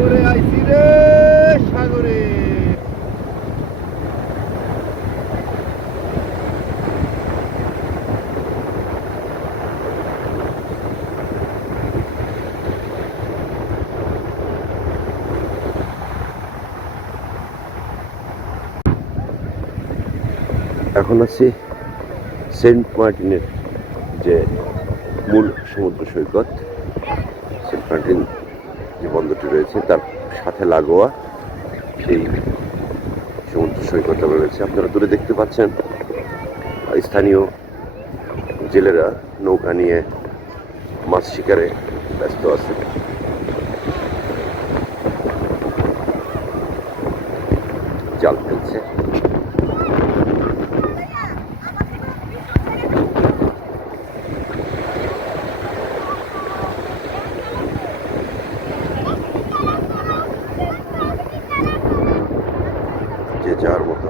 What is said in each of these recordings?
সাগরে আইছি রে সাগরে। এখন আছি সেন্ট মার্টিনের যে মূল সমুদ্র সৈকত সেন্ট মার্টিন যে বন্দরটি রয়েছে, তার সাথে লাগোয়া সেই সমুদ্র সৈকতটা রয়েছে। আপনারা দূরে দেখতে পাচ্ছেন, স্থানীয় জেলেরা নৌকা নিয়ে মাছ শিকারে ব্যস্ত আছে। জাল ফেলছে। যে যার মতো।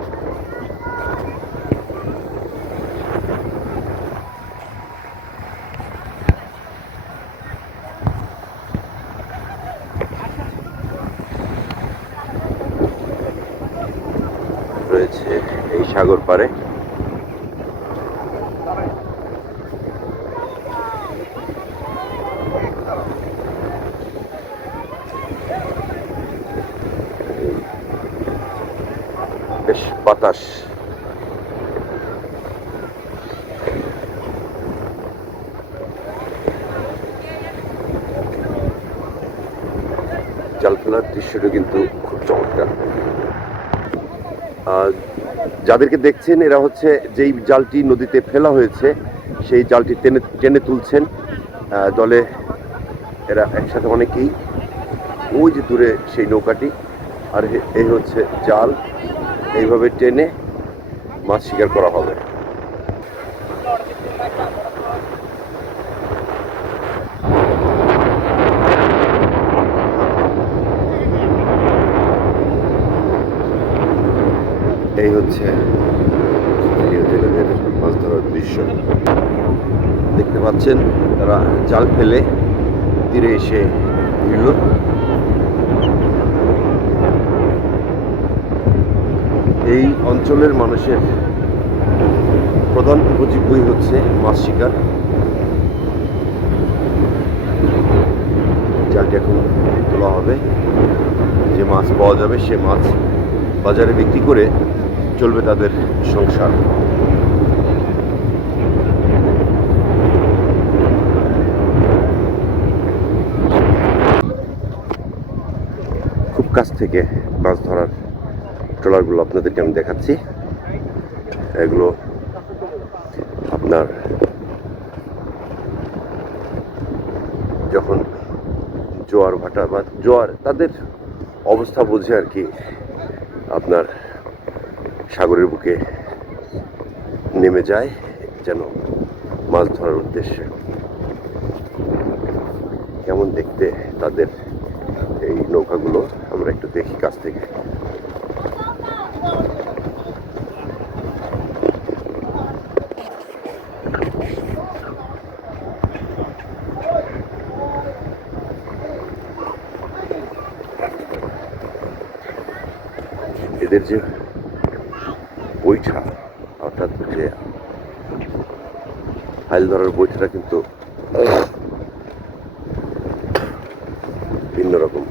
রয়েছে এই সাগর পাড়ে। বেশ বাতাস। জাল ফেলার দৃশ্যটা কিন্তু খুব চমৎকার। যাদেরকে দেখছেন, এরা হচ্ছে যেই জালটি নদীতে ফেলা হয়েছে, সেই জালটি টেনে টেনে তুলছেন। দলে এরা একসাথে অনেকেই। ওই যে দূরে সেই নৌকাটি, আর এই হচ্ছে জাল। এইভাবে টেনে মাছ শিকার করা হবে। এই হচ্ছে মাছ ধরার দৃশ্য। দেখতে পাচ্ছেন, তারা জাল ফেলে তীরে এসে ভিড়ল। এই অঞ্চলের মানুষের প্রধান উপজীব্যই হচ্ছে মাছ শিকার। জালটি এখন তোলা হবে। যে মাছ পাওয়া যাবে, সে মাছ বাজারে বিক্রি করে চলবে তাদের সংসার। খুব কাছ থেকে মাছ ধরার ট্রলারগুলো আপনাদেরকে আমি দেখাচ্ছি। এগুলো আপনার যখন জোয়ার ভাটা বা জোয়ার, তাদের অবস্থা বুঝে আর কি, আপনার সাগরের বুকে নেমে যায় যেন মাছ ধরার উদ্দেশ্যে। কেমন দেখতে তাদের এই নৌকাগুলো, আমরা একটু দেখি কাছ থেকে। এদের যে বৈঠা অর্থাৎ যে ফাইল ধরার বৈঠাটা কিন্তু ভিন্ন রকম।